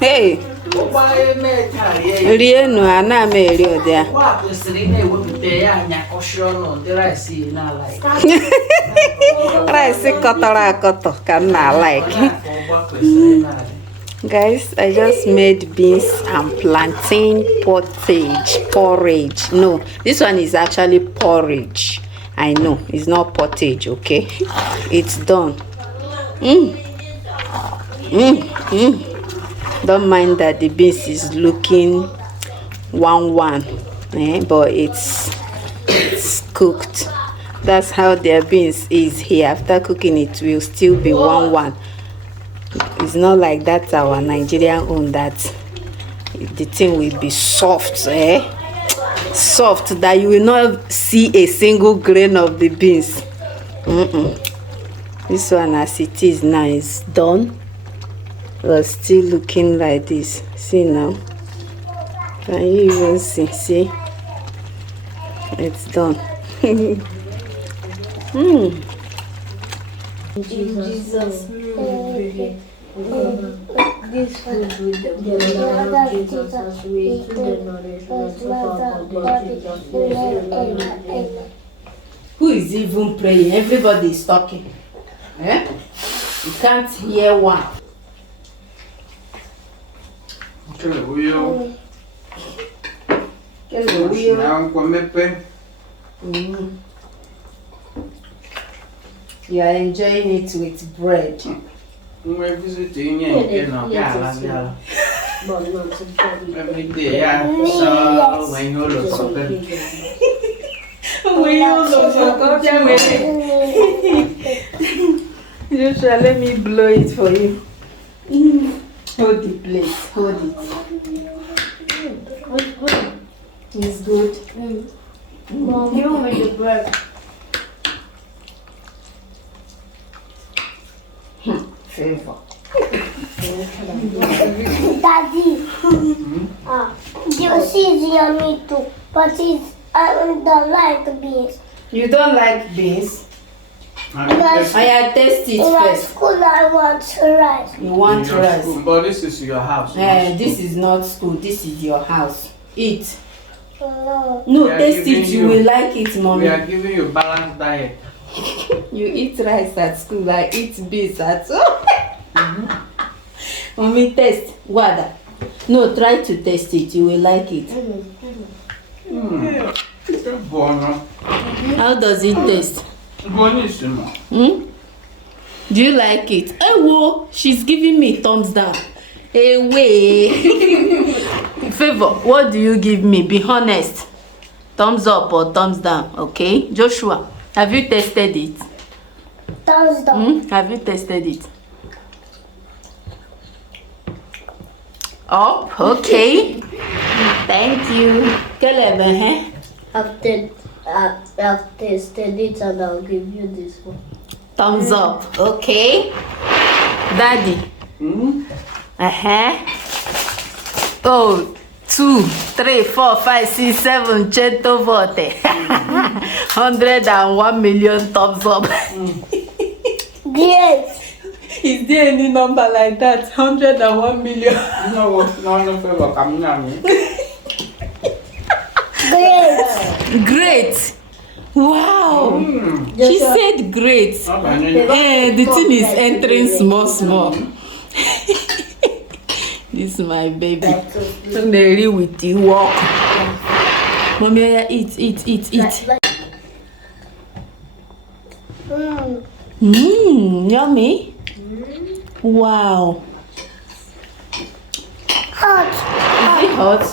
Hey. Rienu ana meri odia. Rice koto can like. Guys, I just made beans and plantain porridge. No, this one is actually porridge. I know it's not pottage, okay? It's done. Don't mind that the beans is looking one, but it's cooked. That's how their beans is here. After cooking it will still be one. It's not like that our Nigerian own that the thing will be soft, soft that you will not see a single grain of the beans. This one as it is now is done, but still looking like this. See now, can you even see it's done. Jesus. This food with the blood of Jesus has raised to the nourishment of our body. Who is even praying? Everybody is talking. You can't hear one. You are enjoying it with bread. We're visiting every day, so when you look Joshua, let me blow it for you. Hold the plate, hold it. It's good. Mom, you made the bread. Favor. Daddy, juice is yummy too, but I don't like beans. You don't like beans? I taste it In my first. school, I want rice. You want rice? But this is your house. This is not school. This is your house. Eat. No, Taste it. You will like it, mommy. We are giving you balanced diet. You eat rice at school. I eat beans at home. Mommy, taste. Wada. No, try to taste it. You will like it. How does it taste? Do you like it? Hey, whoa, she's giving me thumbs down. Hey, way. Favor, what do you give me? Be honest. Thumbs up or thumbs down, okay? Joshua, have you tasted it? thumbs down. Have you tasted it? Up, okay. Thank you. I've tasted it and I'll give you this one. Thumbs up, okay. Daddy. Oh, 2, 3, 4, 5, 6, 7, 100 vote. 101 million thumbs up. Yes. Is there any number like that? 101 million. No favor coming on me. Great. Great. Wow. She said great. The thing is entering small. This is my baby. Mary with the walk. Mommy, eat. Yummy. Wow. Hot. Is it hot?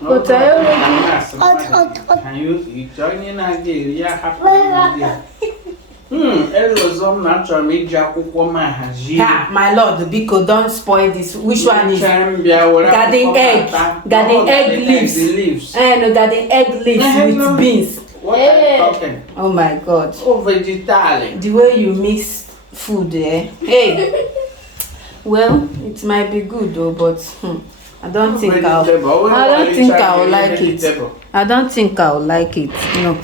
But I already. Hot. Can you join in Nigeria? My lord, Biko, don't spoil this. Which one is garden egg? Garden egg leaves. No, garden egg leaves with beans. What are you talking? Oh my God. Oh, vegetarian. The way you mix food, Hey. Well, it might be good though, but I don't think I'll like it. I don't think I'll like it. No.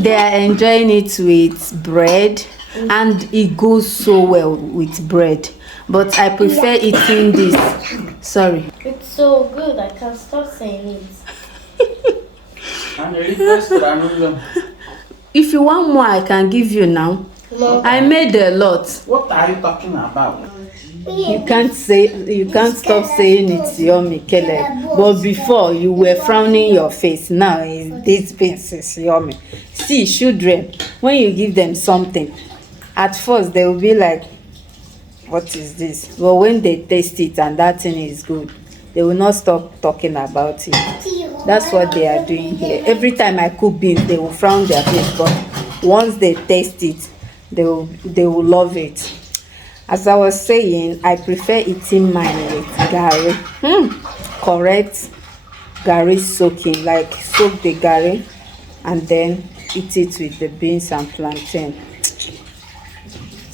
They are enjoying it with bread and it goes so well with bread. But I prefer eating this. Sorry. It's so good, I can't stop saying it. If you want more, I can give you now. No. I made a lot. What are you talking about? You can't stop saying it's yummy, Kele. But before you were frowning your face. Now this bit is yummy. See, children, when you give them something, at first they will be like, what is this? But when they taste it and that thing is good, they will not stop talking about it. That's what they are doing here. Every time I cook beans, they will frown their face, but once they taste it, they will love it. As I was saying, I prefer eating mine with gari. Correct gari soaking, like soak the gari and then eat it with the beans and plantain.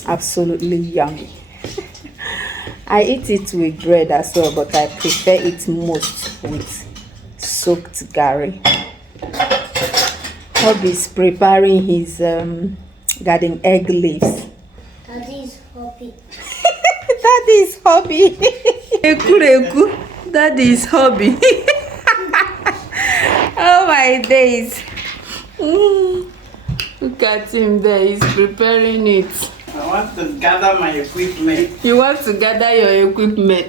Absolutely yummy. I eat it with bread as well, but I prefer it most with soaked gari. Hubby is preparing his garden egg leaves. Daddy's hobby. That is hobby. That is hobby. Oh my days. Look at him there, he's preparing it. I want to gather my equipment. You want to gather your equipment.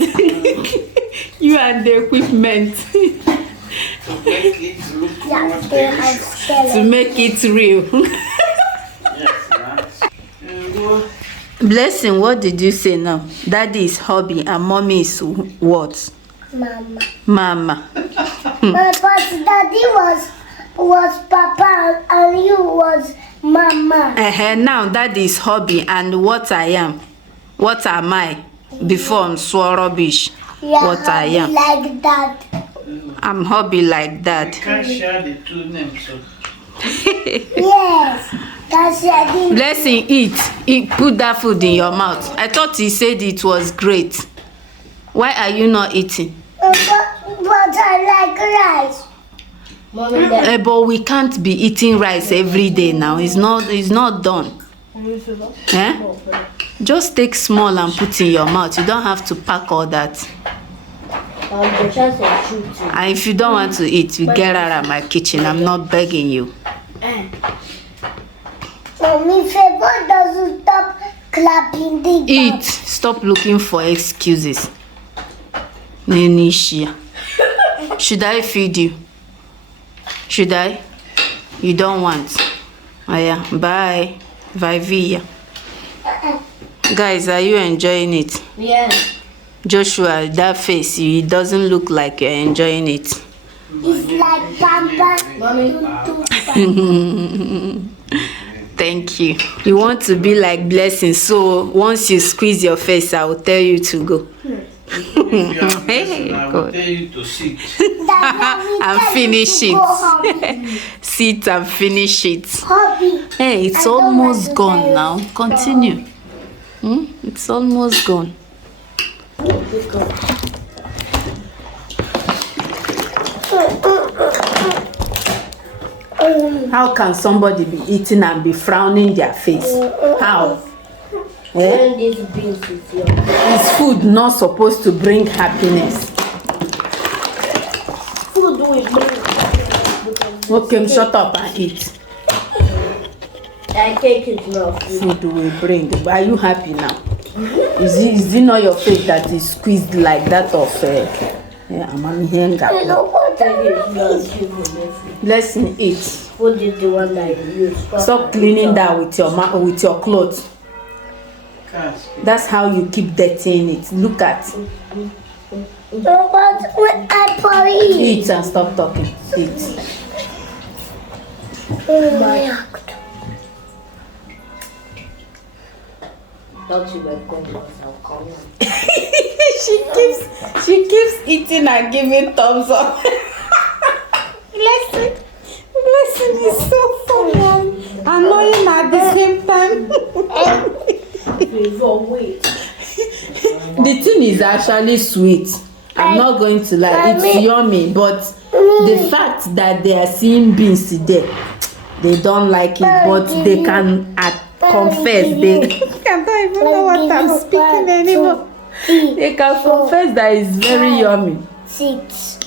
You and the equipment. To make it look more delicious. To make it real. Yes, ma'am. Blessing, what did you say now? Daddy is hobby and mommy is what? Mama. Mama. But daddy was papa and you was mama. Now that is hobby and what I am. What am I? Before I'm so rubbish. Yeah, What I am. like that. I'm hobby like You that. can't share the two names. So. Yes. That's it. Blessing, eat. Put that food in your mouth. I thought he said it was great. Why are you not eating? But I like rice. Mommy, But we can't be eating rice every day now. It's not done. Eh? Just take small and put in your mouth. You don't have to pack all that. the chance of shooting. And if you don't want to eat, you get out of my kitchen. I'm not begging you. Mommy, favor doesn't stop clapping the Eat. Stop looking for excuses. Nenisha. Should I feed you? Should I? You don't want. Oh yeah. Bye. Vivia. Guys, are you enjoying it? Yeah. Joshua, that face, it doesn't look like you're enjoying it. It's like Pampa. Thank you. You want to be like Blessing, so once you squeeze your face, I will tell you to go. Hey, I will God. tell you to sit. And finish it. Sit and finish it. Hobby. Hey, it's almost gone now. Continue. It's almost gone. How can somebody be eating and be frowning their face? How? When this beans is here. Is food not supposed to bring happiness? Food with me. Okay, shut up and eat. I take it now. Food will bring. Are you happy now? Is it not your face that is squeezed like that of Amamihenga? Blessing, eat. Food is the one that you use. Stop cleaning that with your clothes. That's how you keep dirtying it. Look at. But when I probably Eat and stop talking. Eat. Don't you get going I'll She keeps eating and giving thumbs up. Blessing is so funny and annoying at the same time. Wait. The thing is actually sweet I'm not going to lie, it's yummy, but the fact that they are seeing beans there, they don't like it, but they can confess. They I don't even know what I'm speaking anymore. They can confess that it's very yummy. 6.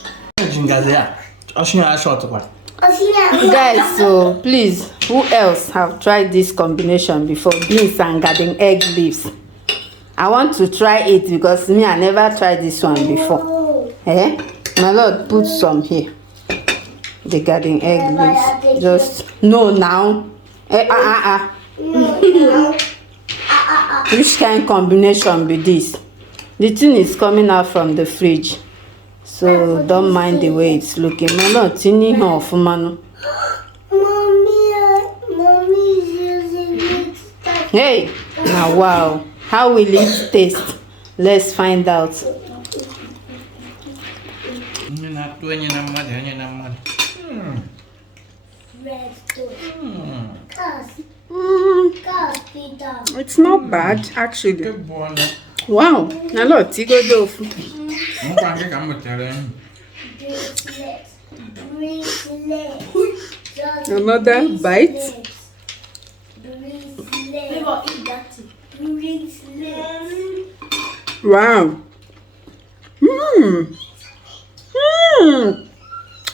Guys, so please, who else have tried this combination before? Beans and garden egg leaves. I want to try it because me, I never tried this one before. Eh? My lord, put some here. The garden egg leaves. Just no now. Which kind of combination be this? The thing is coming out from the fridge, so don't mind the way it's looking. My lord, tiny half man. Mommy is using it. Hey, now wow. How will it taste? Let's find out. It's not bad, actually. Wow, a lot. Tigo dofu. Another bite. Wow.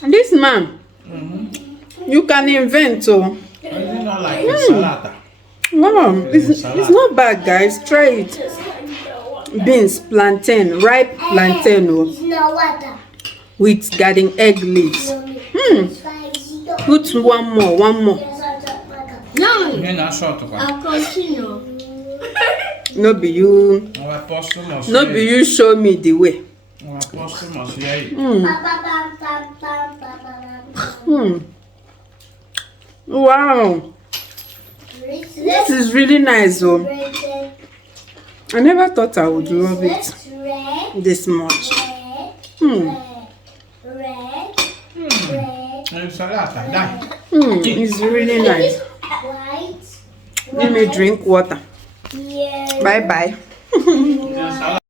This man, you can invent. Oh. Wow, it's not bad, guys. Try it. Beans, plantain, ripe plantain with garden egg leaves. Put one more. No, I'll continue. No be you show me the way. Wow, this is really nice. Oh, I never thought I would love it this much. It's really nice. Let me drink water. Bye bye.